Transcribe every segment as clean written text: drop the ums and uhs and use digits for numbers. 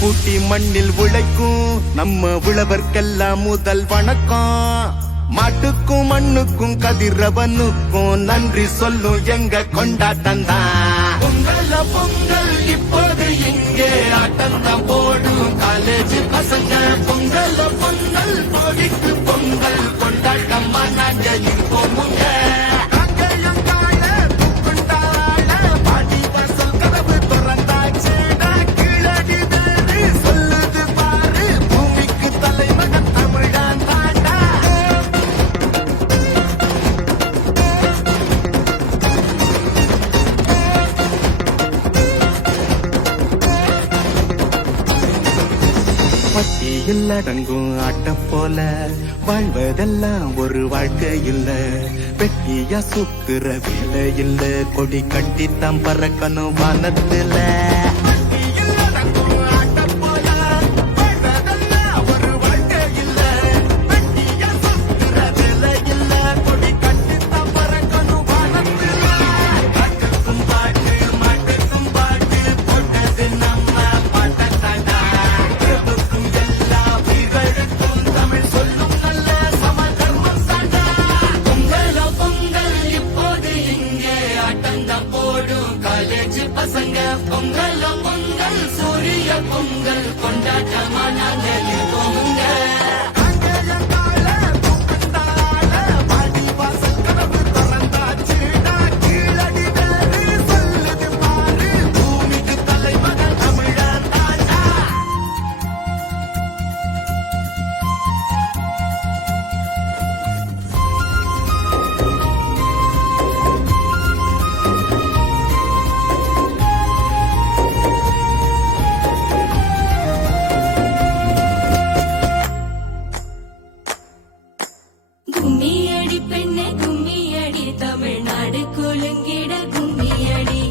பூட்டி மண்ணில் உழைக்கும் நம்ம உழவர்க்கெல்லாம் முதல் வணக்கம். மாட்டுக்கும் மண்ணுக்கும் கதிரவனுக்கும் நன்றி சொல்லும் எங்க கொண்டாட்டம் தான். பொங்கல் பொங்கல் இப்போது இங்கே ஆட்டம்தான் போடும் காலேஜ் பசங்க. பொங்கல் பொங்கல் போடிக்கு பொங்கல் கொண்டாட்டமா நாங்க இருப்போமுங்க. பட்டியில் அடங்கும் ஆட்டம் போல வாழ்வதெல்லாம் ஒரு வாழ்க்கை இல்ல. வெட்டியா சுத்துற வேலை இல்ல, கொடி கட்டித்தான் பறக்கணும் வானத்துல. பசங்க பொங்கல் பொங்கல் சூரிய பொங்கல் கொண்டாட்டமா நாங்க இருக்கோமுங்க. கும்மியடி பெண்ணே கும்மியடி, தமிழ்நாடு குலுங்கிட கும்மியடி.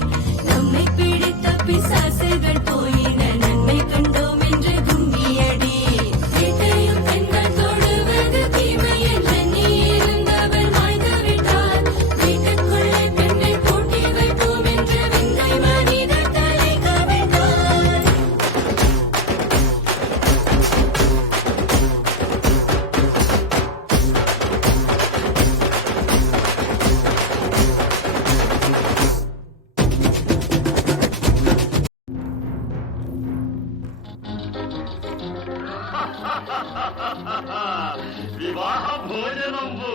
நம்மை பிடித்த பிசாசுகள் போயின, நன்மை கண்டோம் என்று கும்மியடி. வீட்டையும் பெண்கள் தொடுவது தீமை என்று நீ இருந்தவர் மாய்ந்து விட்டார். வீட்டுக்குள்ளே பெண்ணை பூட்டி வைப்போம் என்று விந்தை மனிதர் தலை கவிழ்ந்தார். వివాహ భోజనంబు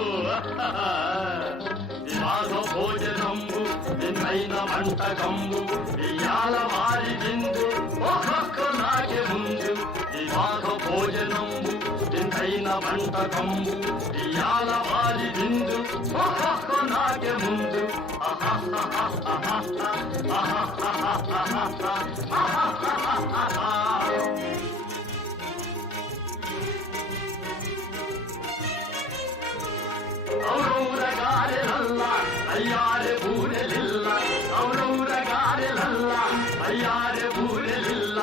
వివాహ భోజనంబు నిన్నైన వంటకంబు ఇయాల మారి విందు ఒక్కొక్క నాకే ముందు. వివాహ భోజనంబు నిన్నైన వంటకంబు ఇయాల మారి విందు ఒక్కొక్క నాకే ముందు. ಅವರವರ ಗಾರೆಲಲ್ಲ ಅಯ್ಯಾರೆ ಬೂರೆಲಿಲ್ಲ, ಅವರವರ ಗಾರೆಲಲ್ಲ ಅಯ್ಯಾರೆ ಬೂರೆಲಿಲ್ಲ,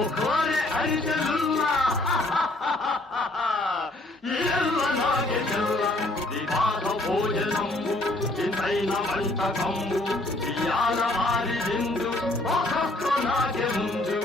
ಒಕ್ಕೋರೆ ಅರಿಜಲಿಲ್ಲ. ಎಲ್ಲ ನಾಗೆ ಚೆಲ್ಲ ವಿವಾಹ ಭೋಜನಂಬು ಇಂದೈನ వంటకంబు ఇయాల మారి విందు ఒక్కొక్క నాగే ముందు.